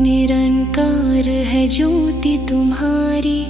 निरंकार है ज्योति तुम्हारी,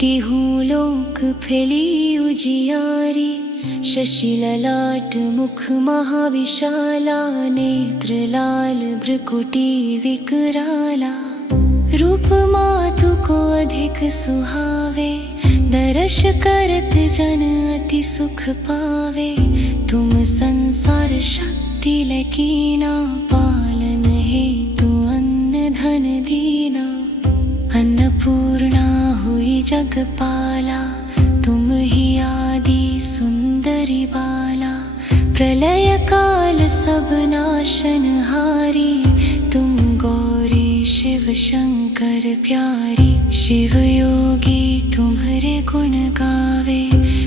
तिहु लोक फैली उजियारी। शशि ललाट मुख महाविशाला, नेत्र लाल भ्रुकुटी विकराला। रूप मातु को अधिक सुहावे, दर्श करत जन अति सुख पावे। तुम संसार शक्ति लकीना, पालन हेतु अन्न धन दीना। अन्नपूर्णा हुई जगपाला, तुम ही आदि सुंदरी बाला। प्रलय काल सब नाशनहारी, तुम गौरी शिव शंकर प्यारी। शिव योगी तुम्हारे गुण गावे,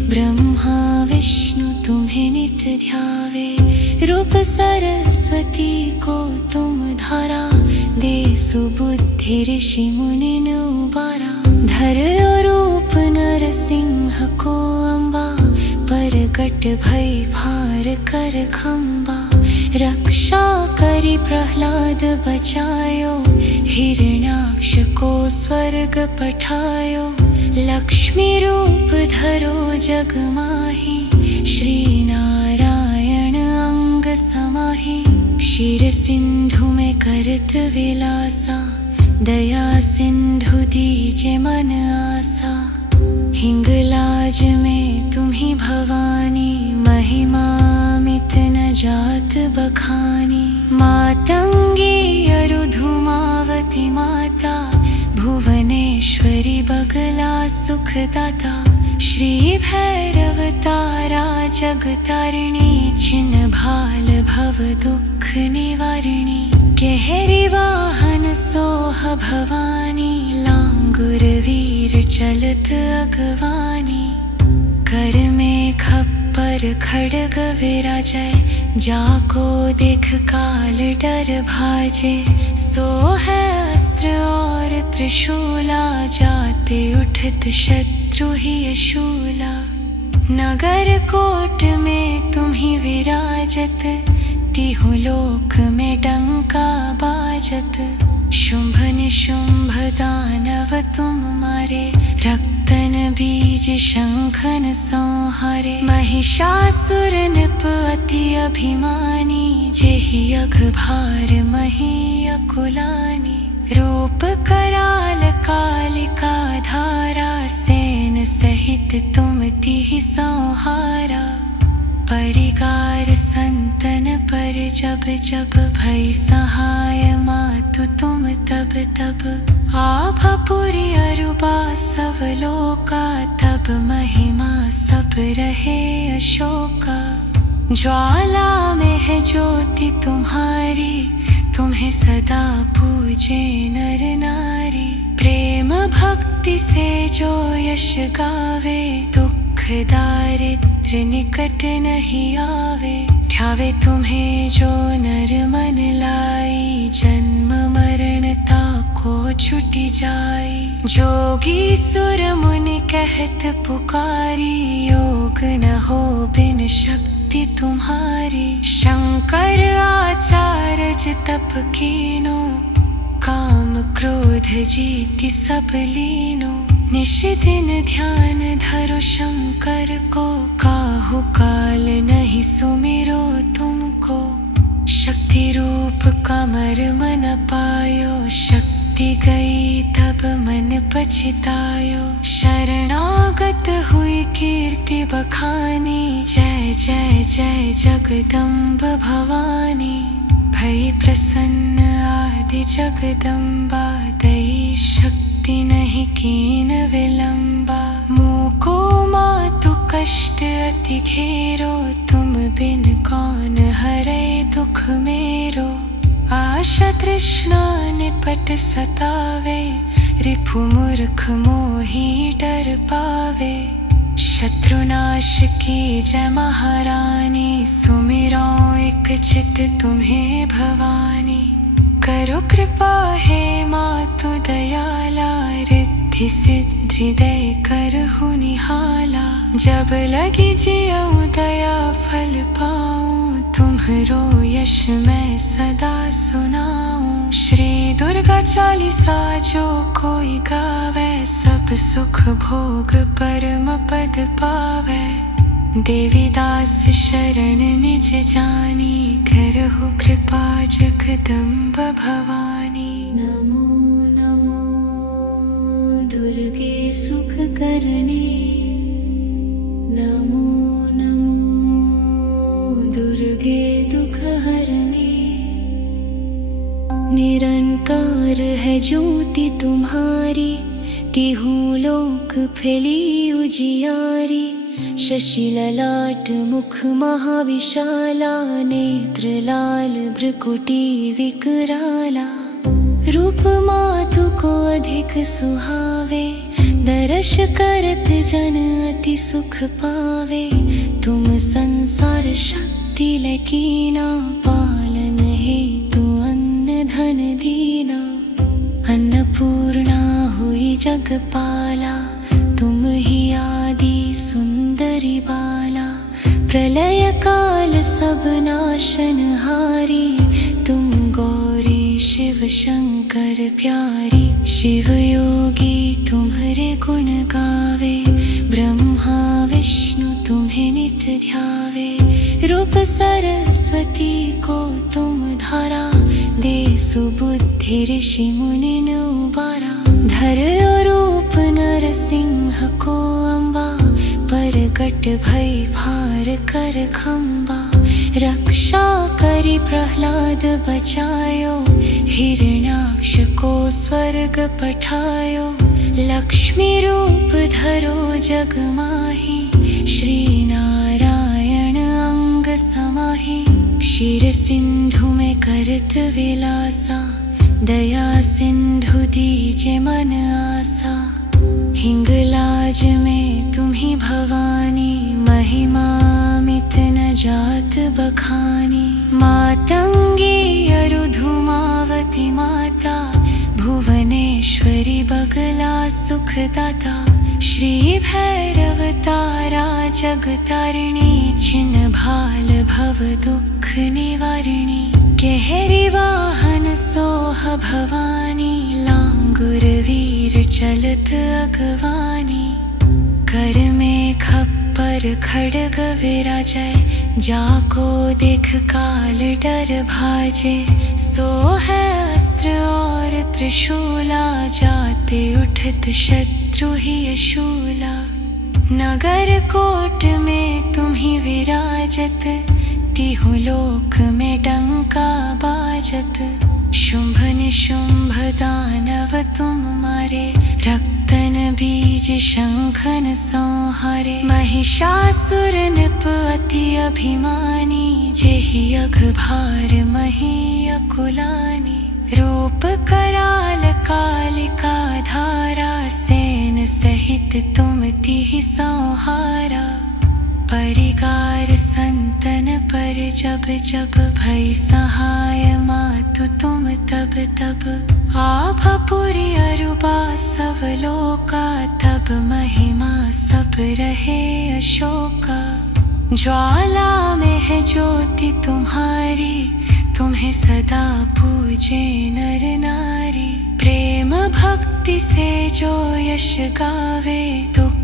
ब्रह्मा विष्णु तुम्हें नित ध्यावे। रूप सरस्वती को तुम धारा, दे सुबुद्धि ऋषि मुनिन उबारा। धर्यो रूप नरसिंह को अम्बा, परगट भय भार कर खम्बा। रक्षा करी प्रहलाद बचायो, हिरण्याक्ष को स्वर्ग पठायो। लक्ष्मी रूप धरो जग माही, श्री नारायण अंग समाही। क्षीर सिंधु में करत विलासा, दया सिंधु दीजे मन आसा। हिंगलाज में तुम्ही भवानी, महिमा मित न जात बखानी। मातंगी अरुधुमावती माता, भुवनेश्वरी बगला सुखदाता। श्री भैरव तारा जगतारिणी, छिन्न भाल भव दुख निवारिणी। केहरी वाहन सोह भवानी, लांगुर वीर चलत अगवानी। कर में खप्पर खड्ग विराजै, जाको देख काल डर भाजे। सो है अस्त्र और त्रिशूला, जाते उठत शत्रु ही अशूला। नगर कोट में तुम ही विराजत, तिहु लोक में डंका बाजत। शुंभ निशुंभ दानव तुम मारे, रक्तन बीज शंखन संहारे। महिषासुर नृप अति अभिमानी, जेहि अघ भार मही अकुलानी। रूप कराल कालिका धारा, सेन सहित तुम तिहि संहारा। परिगार संतन पर जब जब, भय सहाय मातु तुम तब तब। आभपुरी अरुबा सब लोका, तब महिमा सब रहे अशोका। ज्वाला में है ज्योति तुम्हारी, तुम्हें सदा पूजे नर नारी। प्रेम भक्ति से जो यश गावे, दुख दारिद्र निकट नहीं आवे। ध्यावे तुम्हें जो नर मन लाई, जन्म मरणता को छुटी जाए। जोगी सुर मुनि कहत पुकारी, योग न हो बिन शक्ति तुम्हारी। शंकर आचार्य तप कीनो, काम क्रोध जीति सब लीनो। निश दिन ध्यान धरो शंकर को, काहु काल नहीं सुमिरो तुमको। शक्ति रूप कमर मन पायो, शक्ति गई तब मन पछतायो। शरणागत हुई कीर्ति बखानी, जय जय जय जगदम्ब भवानी। भई प्रसन्न आदि जगदम्बा, दई शक्ति नहीं कीन विलंबा। मुको मातु कष्ट अति घेरो, तुम बिन कौन हरे दुख मेरो। आशा तृष्णा निपट सतावे, रिपु मूर्ख मोही डर पावे। शत्रुनाश की जय महारानी, सुमिरो एक चित तुम्हें भवानी। करो कृपा हे मातु दयाला, रिद्धि सिद्धि दय करहु निहाला। जब लगी जियऊ दया फल पाऊं, तुम्हरो यश मैं सदा सुनाऊं। श्री दुर्गा चालीसा जो कोई गावे, सब सुख भोग परम पद पावे। देवी दास शरण निज जानी, करहु कृपा जगदम्ब भवानी। नमो नमो दुर्गे सुख करने, नमो नमो दुर्गे दुख हरने। निरंकार है ज्योति तुम्हारी, तिहु लोक फैली उजियारी। शशि ललाट मुख महाविशाला, नेत्र लाल भ्रुकुटी विकराला। रूप मातु को अधिक सुहावे, दर्श करत जन अति सुख पावे। तुम संसार शक्ति लकीना, पालन हेतु अन्न धन दीना। अन्नपूर्णा हुई जगपाला, तुम ही आदि सुंदरी बाला। प्रलय काल सब नाशनहारी, तुम गौरी शिव शंकर प्यारी। शिव योगी तुम्हारे गुण गावे, ब्रह्मा विष्णु तुम्हें नित ध्यावे। रूप सरस्वती को तुम धारा, दे सुबुद्धि ऋषि मुनिन उबारा। धर्यो रूप नरसिंह को अम्बा, परगट भय भार कर खम्बा। रक्षा करी प्रहलाद बचायो, हिरण्याक्ष को स्वर्ग पठायो। लक्ष्मी रूप धरो जग माही, श्री नारायण अंग समाही। क्षीर सिंधु में करत विलासा, दया सिंधु दीजे मन आसा। हिंगलाज में तुम्ही भवानी, महिमा मित न जात बखानी। मातंगी अरुधुमावती माता, भुवनेश्वरी बगला सुखदाता। श्री भैरव तारा जगतारिणी, छिन्न भाल भव दुख निवारिणी। केहरी वाहन सोह भवानी, लांगुर वीर चलत अगवानी। कर में खप्पर खड्ग विराजय, जाको देख काल डर भाजे। सो है अस्त्र और त्रिशूला, जाते उठत शत्रु ही अशूला। नगर कोट में तुम ही विराजत, तिहु लोक में डंका बाजत। शुंभ निशुंभ दानव तुम मारे, रक्तन बीज शंखन संहारे। महिषासुर नृप अति अभिमानी, जेहि अघ भार मही अकुलानी। रूप कराल कालिका धारा, सेन सहित तुम तिहि संहारा। परिगार संतन पर जब जब, भय सहाय मातु तुम तब तब। आभपुरी अरुबा सब लोका, तब महिमा सब रहे अशोका। ज्वाला में है ज्योति तुम्हारी, तुम्हें सदा पूजे नर नारी। प्रेम भक्ति से जो यश गावे, दुख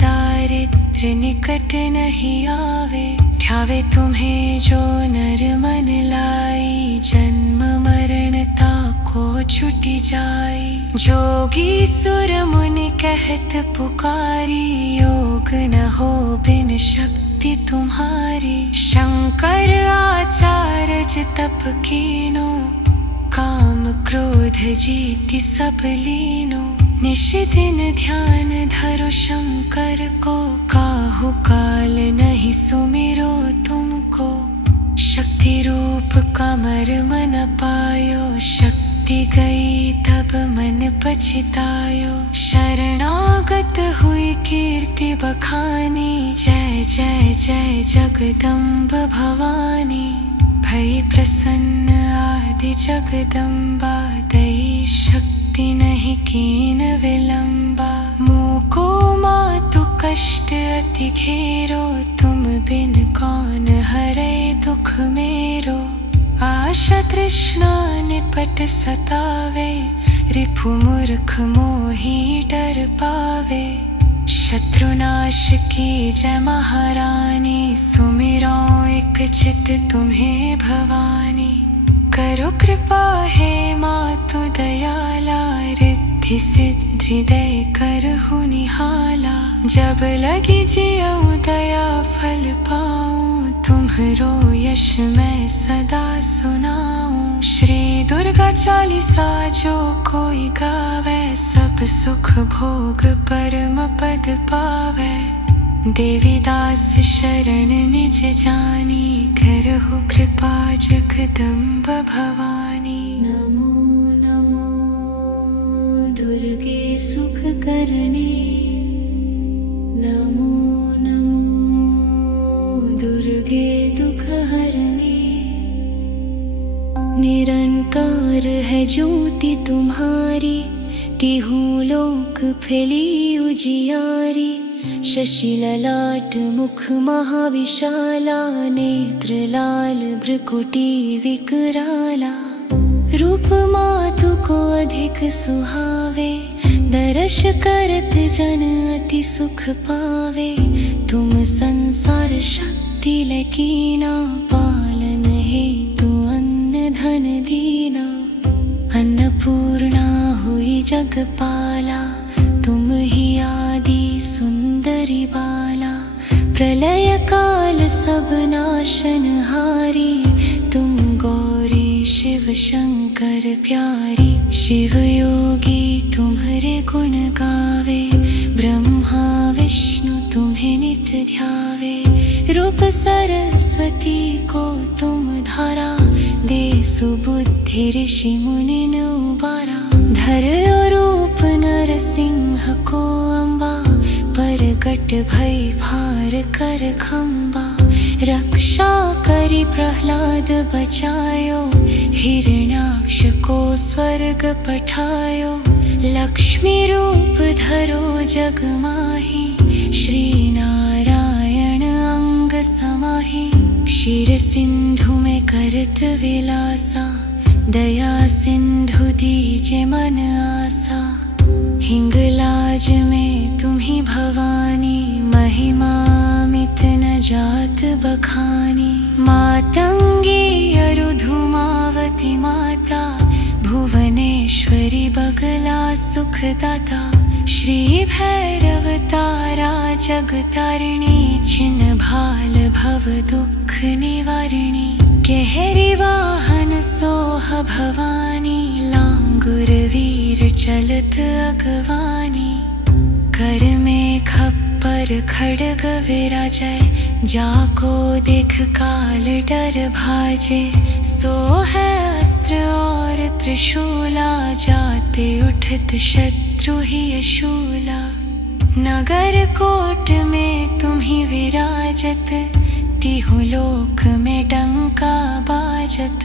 दारिद्र निकट नहीं आवे। ध्यावे तुम्हें जो नर मन लाई, जन्म मरणता को छुटी जाए। जोगी सुर मुनि कहत पुकारी, योग न हो बिन शक्ति तुम्हारी। शंकर आचार्य तप कीनो, काम क्रोध जीति सब लीनो। निश दिन ध्यान धरो शंकर को, काहु काल नहीं सुमिरो तुमको। शक्ति रूप कमर मन पायो, शक्ति गई तब मन पछतायो। शरणागत हुई कीर्ति बखानी, जय जय जय जगदम्ब भवानी। भई प्रसन्न आदि जगदम्बा, दई शक्ति नहीं कीन विलंबा। मुको मातु कष्ट अति घेरो, तुम बिन कौन हरे दुख मेरो। आशा तृष्णा निपट सतावे, रिपु मूर्ख मोही डर पावे। शत्रुनाश की जय महारानी, सुमिरो एक चित तुम्हें भवानी। करो कृपा हे मातु दयाला, रिद्धि सिद्धि दय करहु निहाला। जब लगी जियऊ दया फल पाऊं, तुम्हरो यश मैं सदा सुनाऊं। श्री दुर्गा चालीसा जो कोई गावे, सब सुख भोग परम पद पावे। देवी दास शरण निज जानी, करहु कृपा जगदम्ब भवानी। नमो नमो दुर्गे सुख करने, नमो नमो दुर्गे दुख हरने। निरंकार है ज्योति तुम्हारी, तिहु लोक फैली उजियारी। शशि ललाट मुख महाविशाला, नेत्र लाल भ्रुकुटी विकराला। रूप मातु को अधिक सुहावे, दर्श करत जन अति सुख पावे। तुम संसार शक्ति लकीना, पालन हेतु अन्न धन दीना। अन्नपूर्णा हुई जगपाला, तुम ही आदि सुंदरी बाला। प्रलय काल सब नाशनहारी, तुम गौरी शिव शंकर प्यारी। शिव योगी तुम्हारे गुण गावे, ब्रह्मा विष्णु तुम्हें नित ध्यावे। रूप सरस्वती को तुम धारा, दे सुबुद्धि ऋषि मुनि उबारा। धर्यो रूप नरसिंह को अम्बा, परगट भय भार कर खम्बा। रक्षा करी प्रहलाद बचायो, हिरण्याक्ष को स्वर्ग पठायो। लक्ष्मी रूप धरो जग माही, श्री नारायण अंग समाही। क्षीर सिंधु में करत विलासा, दया सिंधु दीजे मन आसा। हिंगलाज में तुम्ही भवानी, महिमा मित न जात बखानी। मातंगी अरुधुमावती माता, भुवनेश्वरी बगला सुखदाता। श्री भैरव तारा जगतारिणी, छिन्न भाल भव दुख निवारिणी। गहरी वाहन सोह भवानी, लांगुर वीर चलत अगवानी। कर में खप्पर खड्ग विराजै, जाको देख काल डर भाजे। सो है अस्त्र और त्रिशूला, जाते उठत शत्रु ही अशूला। नगर कोट में तुम ही विराजत, तिहु लोक में डंका बाजत।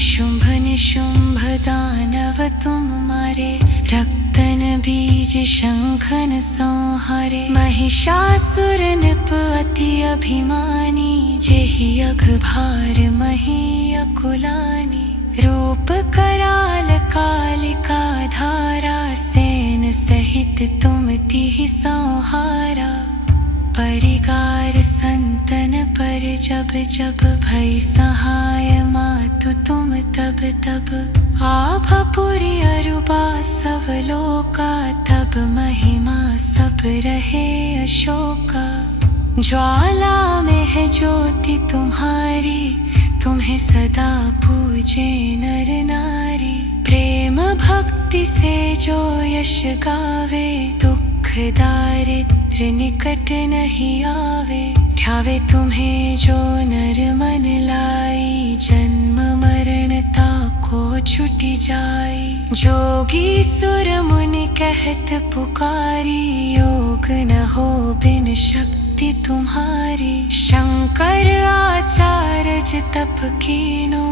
शुंभ निशुंभ दानव तुम मारे, रक्तन बीज शंखन संहारे। महिषासुर नृप अति अभिमानी, जेहि अघ भार मही अकुलानी। रूप कराल कालिका धारा, सेन सहित तुम तिहि संहारा। परिगार संतन पर जब जब, भई सहाय मातु तुम तब तब। आभपुरी अरुबा सब लोका, तब महिमा सब रहे अशोका। ज्वाला में है ज्योति तुम्हारी, तुम्हें सदा पूजे नर नारी। प्रेम भक्ति से जो यश गावे, दुख दारिद्र निकट नहीं आवे। ध्यावे तुम्हें जो नर मन लाई, जन्म मरणता को छुटी जाए। जोगी सुर मुनि कहत पुकारी, योग न हो बिन शक्ति तुम्हारी। शंकर आचार्य तप कीनो,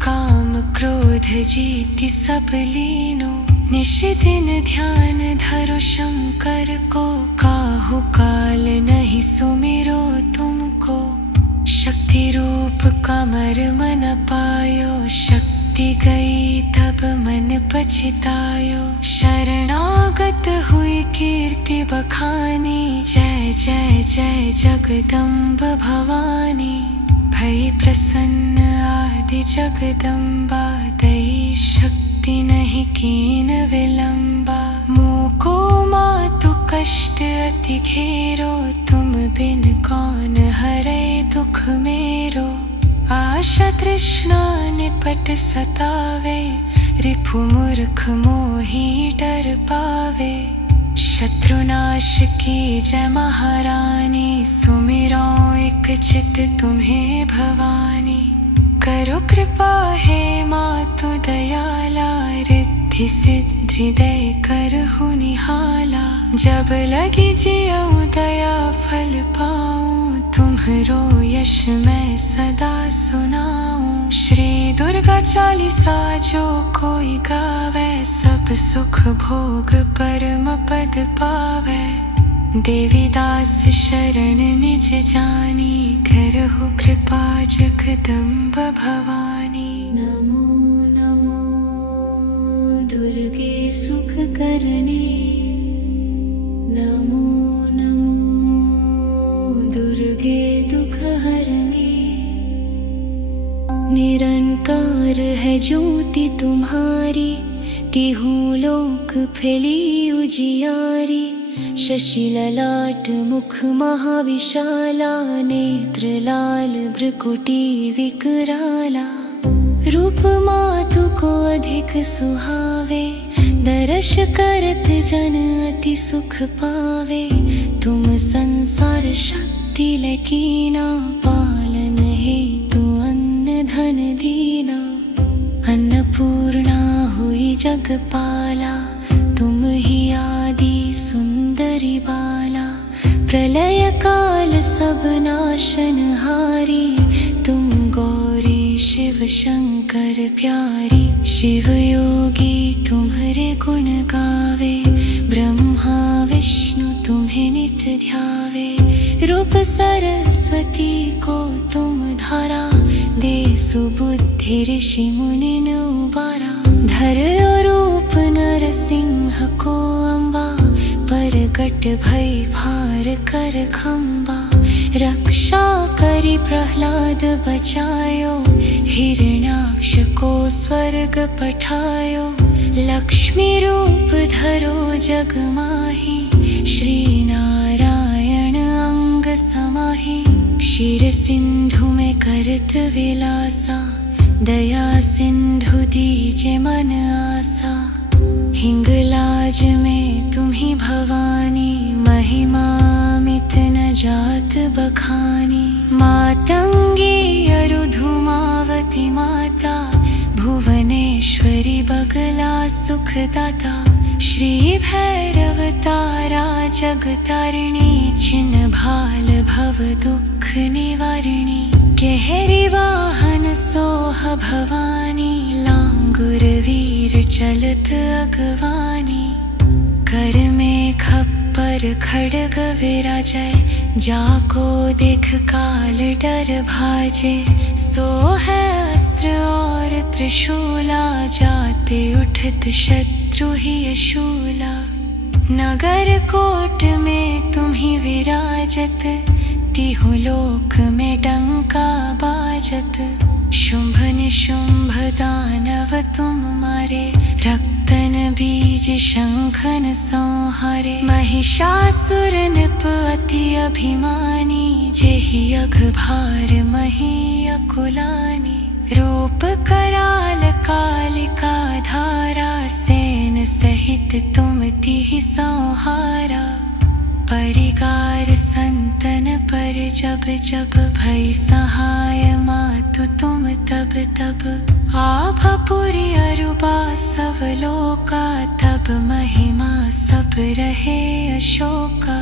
काम क्रोध जीति सब लीनो। निश दिन ध्यान धरो शंकर को, काहु काल नहीं सुमिरो तुमको। को। शक्ति रूप कमर मन पायो, शक्ति गई तब मन पछतायो। शरणागत हुई कीर्ति बखानी, जय जय जय जगदम्ब भवानी। भई प्रसन्न आदि जगदम्बा, दई शक्ति नहीं कीन विलंबा। मुको मातु कष्ट अति घेरो, तुम बिन कौन हरे दुख मेरो। आशा तृष्णा निपट सतावे, रिपु मूर्ख मोही डर पावे। शत्रुनाश की जय महारानी, सुमिरो एक चित तुम्हें भवानी। करो कृपा हे मातु दयाला, रिद्धि सिद्धि दय करहु निहाला। जब लगी जियऊ दया फल पाऊं, तुम्हरो यश मैं सदा सुनाऊं। श्री दुर्गा चालीसा जो कोई गावे, सब सुख भोग परम पद पावे। देवी दास शरण निज जानी, करहु कृपा जगदम्ब भवानी। नमो नमो दुर्गे सुख करने, नमो नमो दुर्गे दुख हरने। निरंकार है ज्योति तुम्हारी, तिहु लोक फैली उजियारी। शशि ललाट मुख महाविशाला, नेत्र लाल भ्रुकुटी विकराला। रूप मातु को अधिक सुहावे, दर्श करत जन अति सुख पावे। तुम संसार शक्ति लकीना, पालन हेतु अन्न धन दीना। अन्नपूर्णा हुई जगपाला, तुम ही आदि सुंदरी बाला। प्रलय काल सब नाशनहारी, तुम गौरी शिव शंकर प्यारी। शिव योगी तुम्हारे गुण गावे, ब्रह्मा विष्णु तुम्हें नित ध्यावे। रूप सरस्वती को तुम धारा, दे सुबुद्धि ऋषि मुनि उबारा। धर्यो रूप नरसिंह को अम्बा, परगट भई भार कर खम्बा। रक्षा करी प्रहलाद बचायो, हिरण्याक्ष को स्वर्ग पठायो। लक्ष्मी रूप धरो जग माही, श्री नारायण अंग समाही। क्षीर सिंधु में करत विलासा, दया सिंधु दीजे मन आसा। हिंगलाज में तुम्ही भवानी, महिमा मित न जात बखानी। मातंगी अरुधुमावती माता, भुवनेश्वरी बगला सुखदाता। श्री भैरव तारा जगतारिणी, छिन्न भाल भव दुख निवारिणी। गहरी वाहन सोह भवानी, लांगुर वीर चलत अगवानी। कर में खप्पर खड्ग विराजय, जाको देख काल डर भाजे। सो है अस्त्र और त्रिशूला, जाते उठत शत्रु ही अशूला। नगर कोट में तुम ही विराजत, तिहु लोक में डंका बाजत। शुंभ निशुंभ दानव तुम मारे, रक्तन बीज शंखन संहारे। महिषासुर नृप अति अभिमानी, जेहि अघ भार मही अकुलानी। रूप कराल कालिका धारा, सेन सहित तुम तिहि संहारा। परिगार संतन पर जब जब, भई सहाय मातु तुम तब तब। आभपुरी अरुबा सब लोका, तब महिमा सब रहे अशोका।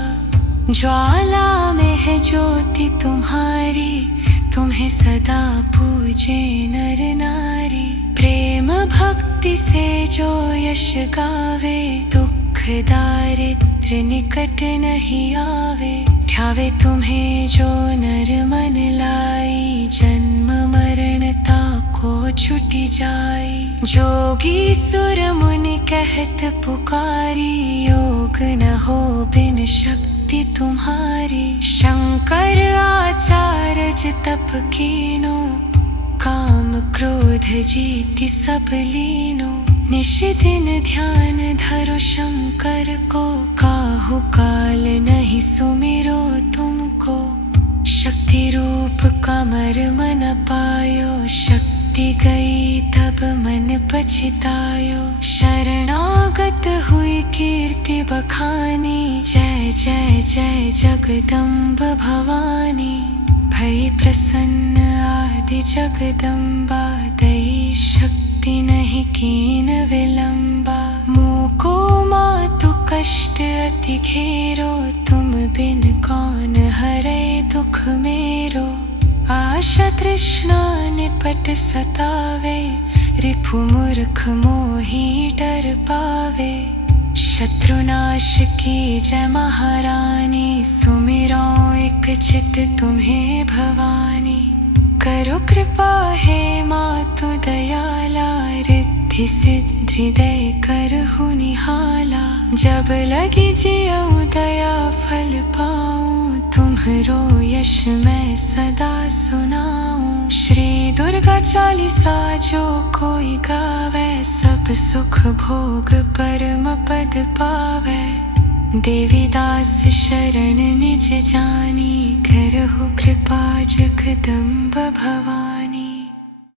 ज्वाला में है ज्योति तुम्हारी, तुम्हें सदा पूजे नर नारी। प्रेम भक्ति से जो यश गावे, दुख दारिद्र निकट नहीं आवे। ध्यावे तुम्हें जो नर मन लाई, जन्म मरणता को छुटी जाए। जोगी सुर मुनि कहत पुकारी, योग न हो बिन शक्ति तुम्हारी। शंकर आचार्य तप कीनो, काम क्रोध जीति सब लीनो। निश दिन ध्यान धरो शंकर को, काहू काल नहीं सुमिरो तुमको। शक्ति रूप कमर मन पायो, शक्ति गई तब मन पछतायो। शरणागत हुई कीर्ति बखानी, जय जय जय जगदम्ब भवानी। भई प्रसन्न आदि जगदम्बा, दई शक्ति नहीं कीन विलंबा। मुको मातु कष्ट अति घेरो, तुम बिन कौन हरे दुख मेरो। आशा तृष्णा निपट सतावे, रिपु मूर्ख मोही डर पावे। शत्रुनाश की जय महारानी, सुमिरो एक चित तुम्हें भवानी। करो कृपा हे मातु दयाला, रिद्धि सिद्धि दय करहु निहाला। जब लगी जियऊ दया फल पाऊं, तुम्हरो यश मैं सदा सुनाऊं। श्री दुर्गा चालीसा जो कोई गावे, सब सुख भोग परम पद पावे। देवी दास शरण निज जानी, करहु कृपा जगदम्ब भवानी।